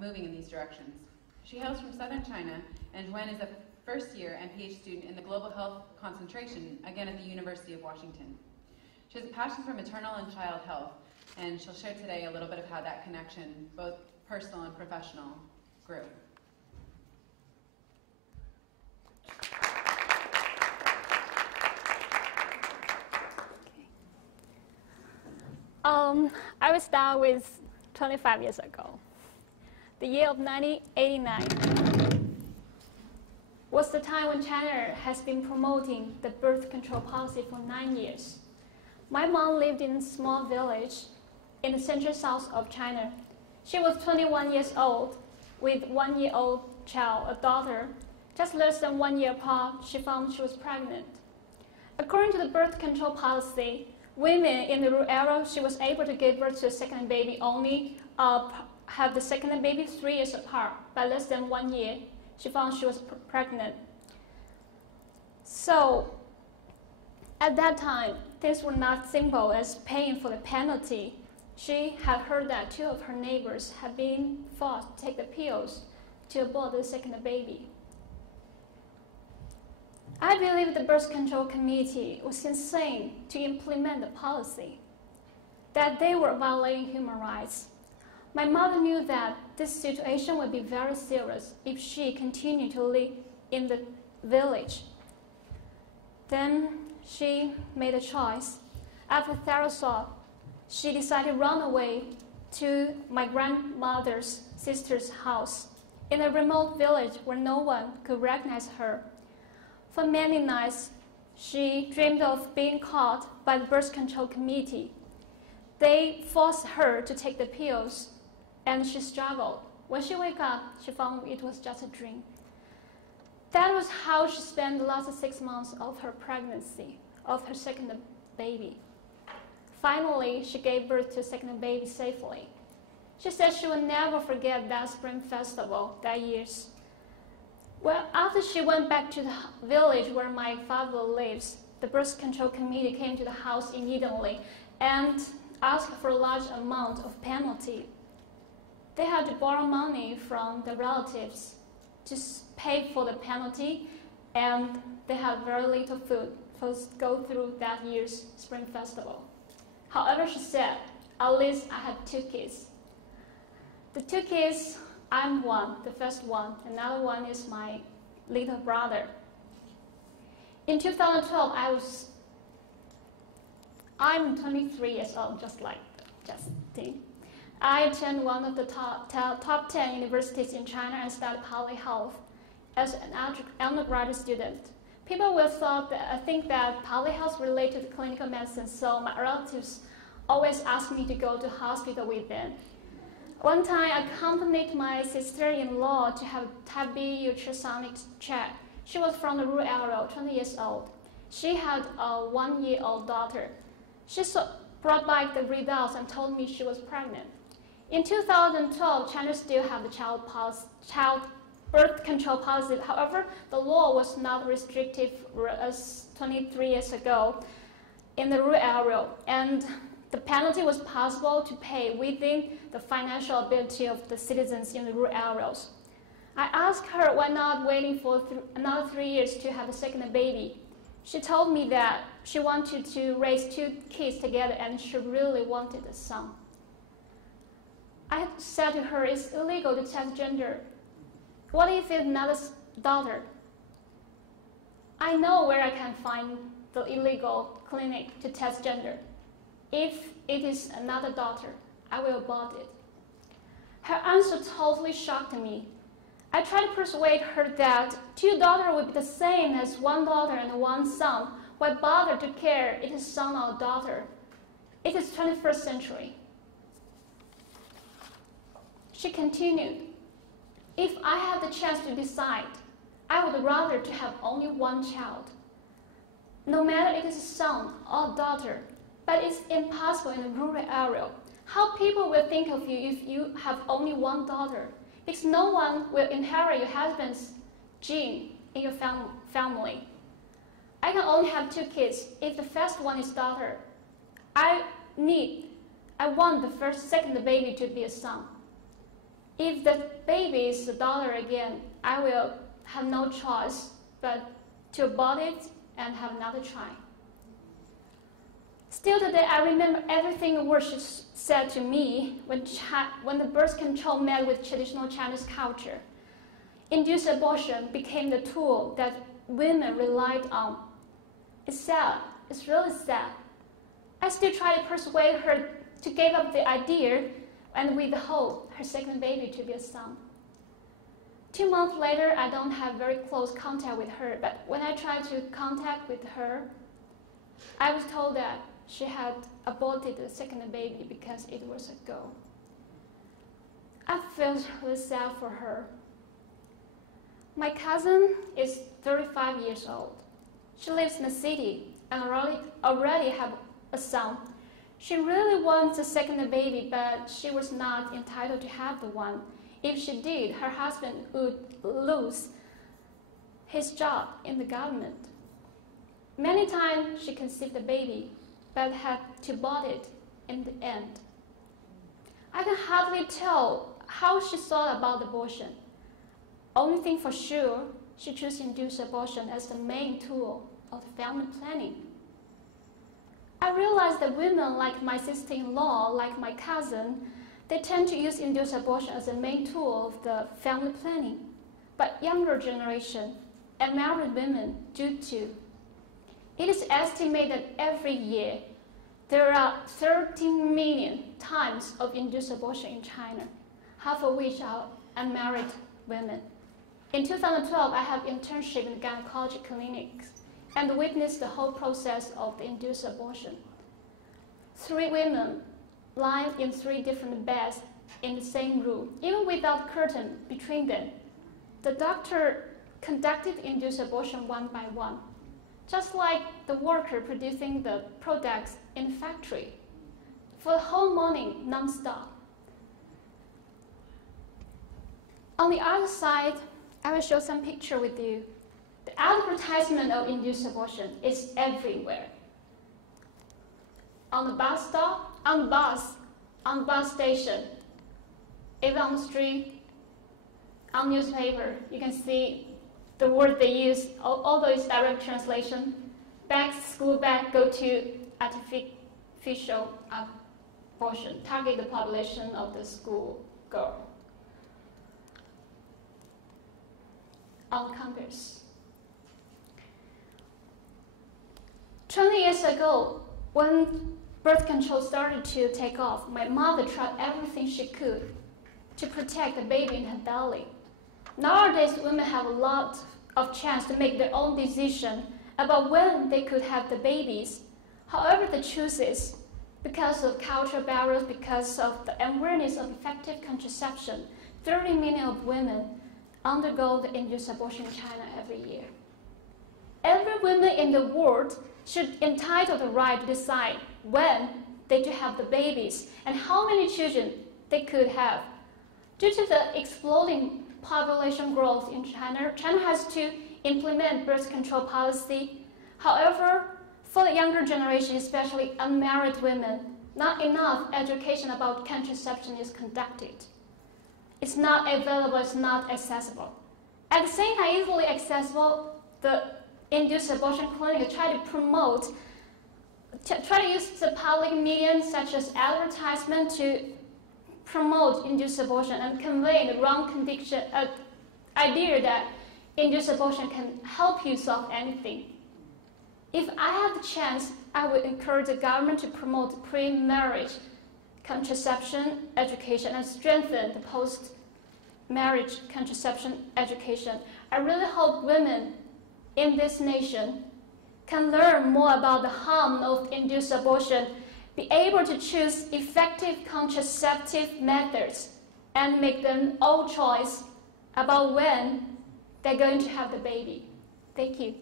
moving in these directions. She hails from southern China, and Juan is a first-year MPH student in the Global Health concentration, again at the University of Washington. She has a passion for maternal and child health, and she'll share today a little bit of how that connection, both personal and professional, grew. I will start with 25 years ago. The year of 1989 was the time when China has been promoting the birth control policy for 9 years. My mom lived in a small village in the central south of China. She was 21 years old with 1-year-old child, a daughter. Just less than 1 year apart, she found she was pregnant. According to the birth control policy, women in the rural area, she was able to give birth to a second baby only, have the second baby 3 years apart. By less than 1 year, she found she was pregnant. So, at that time, things were not simple as paying for the penalty. She had heard that 2 of her neighbors had been forced to take the pills to abort the second baby. I believe the birth control committee was insane to implement the policy, that they were violating human rights. My mother knew that this situation would be very serious if she continued to live in the village. Then she made a choice. After thorough thought, she decided to run away to my grandmother's sister's house in a remote village where no one could recognize her. For many nights, she dreamed of being caught by the birth control committee. They forced her to take the pills, and she struggled. When she woke up, she found it was just a dream. That was how she spent the last 6 months of her pregnancy, of her second baby. Finally, she gave birth to a second baby safely. She said she would never forget that spring festival that year. Well, after she went back to the village where my father lives, the birth control committee came to the house immediately and asked for a large amount of penalty. They had to borrow money from the relatives to pay for the penalty, and they had very little food to go through that year's spring festival. However, she said, at least I had 2 kids. The 2 kids, I'm one, the first one. Another one is my little brother. In 2012, I'm 23 years old, just like Justin. I attended one of the top 10 universities in China and studied public health as an undergraduate student. People will think that public health related to clinical medicine, so my relatives always asked me to go to hospital with them. One time, I accompanied my sister-in-law to have type B ultrasonic check. She was from the rural area, 20 years old. She had a 1-year-old daughter. She brought back the results and told me she was pregnant. In 2012, China still had the child birth control policy. However, the law was not restrictive as 23 years ago in the rural area, and the penalty was possible to pay within the financial ability of the citizens in the rural areas. I asked her why not waiting for another 3 years to have a second baby. She told me that she wanted to raise 2 kids together and she really wanted a son. I said to her, it's illegal to test gender. What if it's not a daughter? I know where I can find the illegal clinic to test gender. If it is another daughter, I will abort it. Her answer totally shocked me. I tried to persuade her that 2 daughters would be the same as 1 daughter and 1 son. Why bother to care if it is son or daughter? It is 21st century. She continued, if I had the chance to decide, I would rather to have only 1 child. No matter if it is a son or daughter, but it's impossible in a rural area. How people will think of you if you have only 1 daughter? Because no one will inherit your husband's gene in your family. I can only have 2 kids. If the first one is daughter, I want the second baby to be a son. If the baby is a daughter again, I will have no choice but to abort it and have another try. Still today, I remember everything a word she said to me when the birth control met with traditional Chinese culture. Induced abortion became the tool that women relied on. It's sad. It's really sad. I still try to persuade her to give up the idea and withhold her second baby to be a son. 2 months later, I don't have very close contact with her, but when I tried to contact with her, I was told that she had aborted the second baby because it was a girl. I felt really sad for her. My cousin is 35 years old. She lives in the city and already have a son. She really wants a second baby, but she was not entitled to have the one. If she did, her husband would lose his job in the government. Many times she conceived the baby, but had to abort it in the end. I can hardly tell how she thought about abortion. Only thing for sure, she chose induced abortion as the main tool of the family planning. I realized that women like my sister-in-law, like my cousin, they tend to use induced abortion as the main tool of the family planning. But younger generation and married women do too. It is estimated that every year there are 13 million times of induced abortion in China, half of which are unmarried women. In 2012, I have internship in gynecology clinics and witnessed the whole process of the induced abortion. 3 women lying in 3 different beds in the same room, even without curtain between them. The doctor conducted induced abortion one by one, just like the worker producing the products in the factory, for the whole morning, non-stop. On the other side, I will show some picture with you. The advertisement of induced abortion is everywhere. On the bus stop, on the bus station, even on the street, on newspaper, you can see the word they use, although it's direct translation. Back, school bag, go to artificial abortion, target the population of the school girl. On Congress. 20 years ago, when birth control started to take off, my mother tried everything she could to protect the baby in her belly. Nowadays, women have a lot of chance to make their own decision about when they could have the babies. However, the truth is, because of cultural barriers, because of the awareness of effective contraception, 30 million of women undergo the induced abortion in China every year. Every woman in the world should entitle the right to decide when they could have the babies and how many children they could have. Due to the exploding population growth in China, China has to implement birth control policy. However, for the younger generation, especially unmarried women, not enough education about contraception is conducted. It's not available, it's not accessible. At the same time, easily accessible, the induced abortion clinic try to use the public media such as advertisement to promote induced abortion and convey the wrong idea that induced abortion can help you solve anything. If I have the chance, I would encourage the government to promote pre-marriage contraception education and strengthen the post-marriage contraception education. I really hope women in this nation can learn more about the harm of induced abortion, be able to choose effective contraceptive methods, and make their own choice about when they're going to have the baby. Thank you.